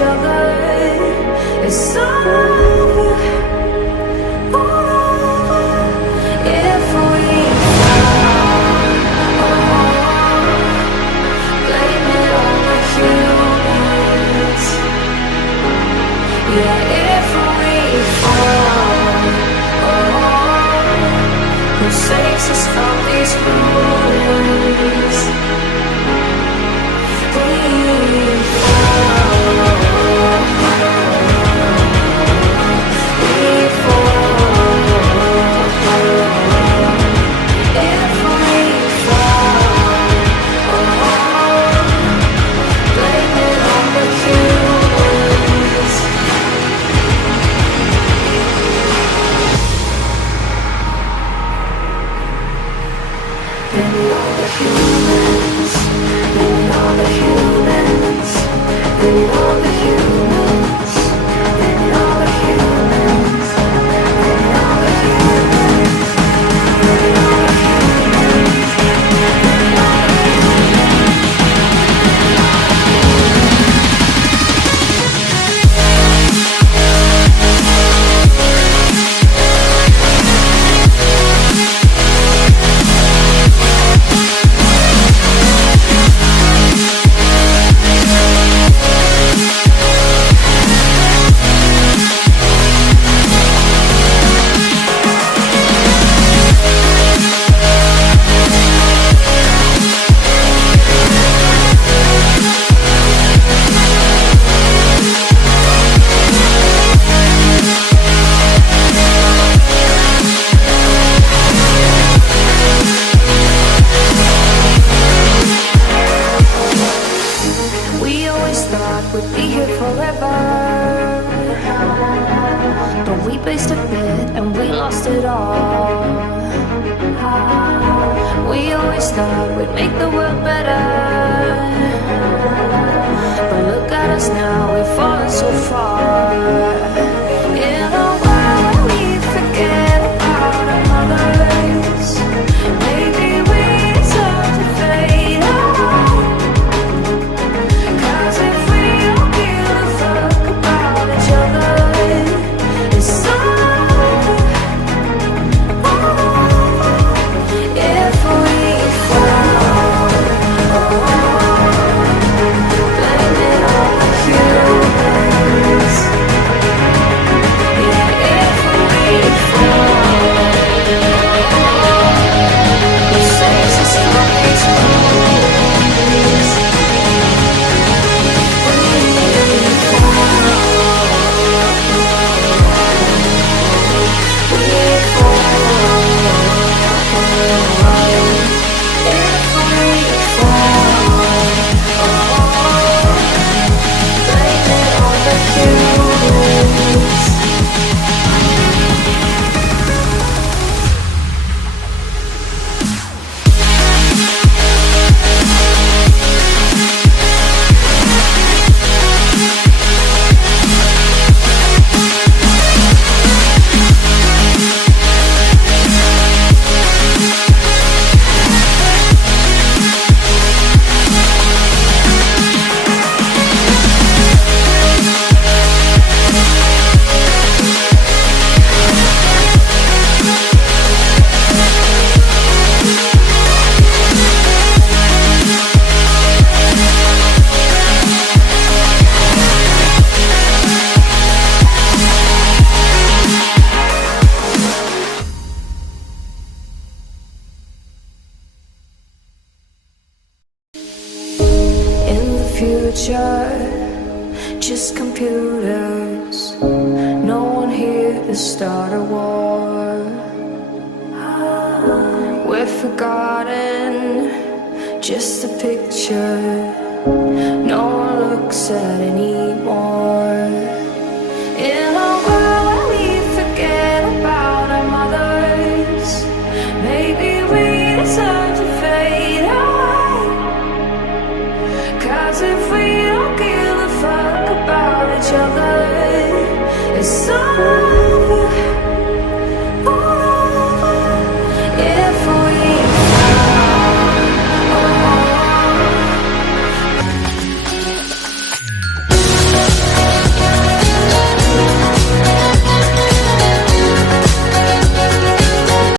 each other. It's all over, if we fall. Blame it on the humans. Yeah, if we fall, who saves us from these ruins? We fall. Just computers, no one here to start a war. We're forgotten, just a picture no one looks at anymore. In a world where we forget about our mothers, maybe we deserve to fade away. 'Cause if we don't give a fuck about each other, it's so